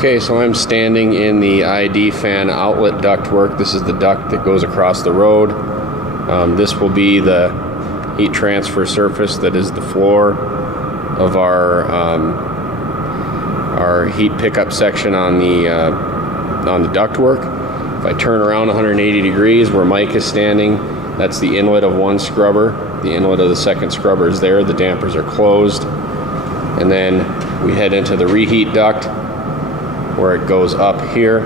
Okay, so I'm standing in the ID fan outlet ductwork. This is the duct that goes across the road. This will be the heat transfer surface that is the floor of our heat pickup section on the ductwork. If I turn around 180 degrees where Mike is standing, that's the inlet of one scrubber. The inlet of the second scrubber is there. The dampers are closed. And then we head into the reheat duct where it goes up here.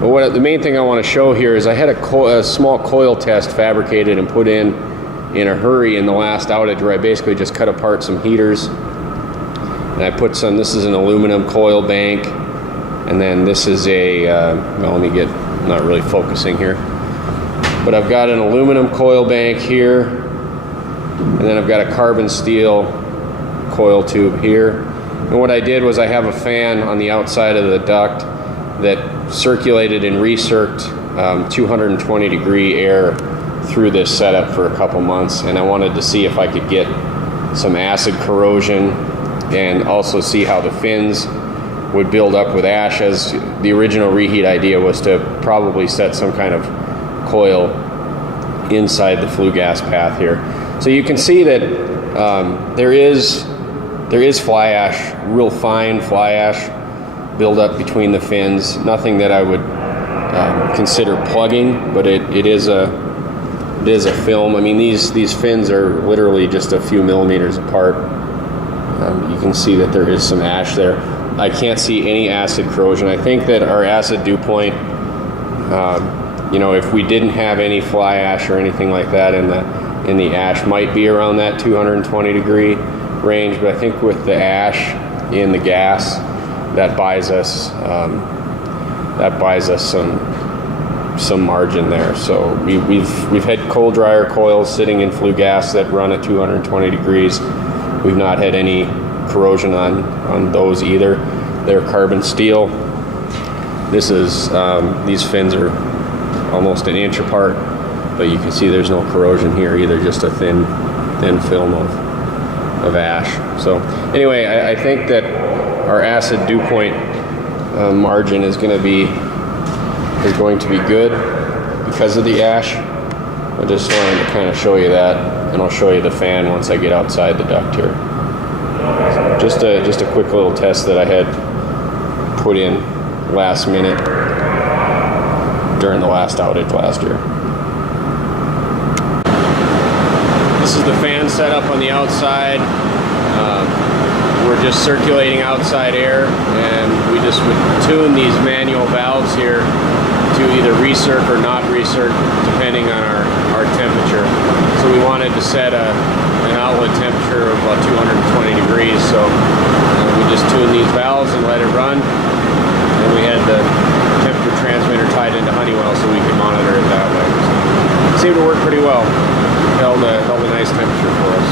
But the main thing I want to show here is I had a small coil test fabricated and put in a hurry in the last outage where I basically just cut apart some heaters. And I put some, this is an aluminum coil bank. And then this is a, well, let me get, I'm not really focusing here. But I've got an aluminum coil bank here. And then I've got a carbon steel coil tube here. And what I did was I have a fan on the outside of the duct that circulated and recirced 220 degree air through this setup for a couple months, and I wanted to see if I could get some acid corrosion and also see how the fins would build up with ash, as the original reheat idea was to probably set some kind of coil inside the flue gas path here. So you can see that there is fly ash, real fine fly ash buildup between the fins. Nothing that I would consider plugging, but it is a film. I mean, these fins are literally just a few millimeters apart. You can see that there is some ash there. I can't see any acid corrosion. I think that our acid dew point, you know, if we didn't have any fly ash or anything like that in the ash, might be around that 220 degree range, but I think with the ash in the gas, that buys us some margin there. So we've had cold dryer coils sitting in flue gas that run at 220 degrees. We've not had any corrosion on those either. They're carbon steel. This is these fins are almost an inch apart, but you can see there's no corrosion here either, just a thin film of ash. So anyway, I think that our acid dew point margin is going to be good because of the ash. I just wanted to kind of show you that, and I'll show you the fan once I get outside the duct here. So just a quick little test that I had put in last minute during the last outage last year. This is the fan setup on the outside. We're just circulating outside air, and we just would tune these manual valves here to either recirc or not recirc depending on our temperature. So we wanted to set an outlet temperature of about 220 degrees, so we just tune these valves and let it run. And we had the temperature transmitter tied into Honeywell so we could monitor it that way. So it seemed to work pretty well. Held a nice temperature for us.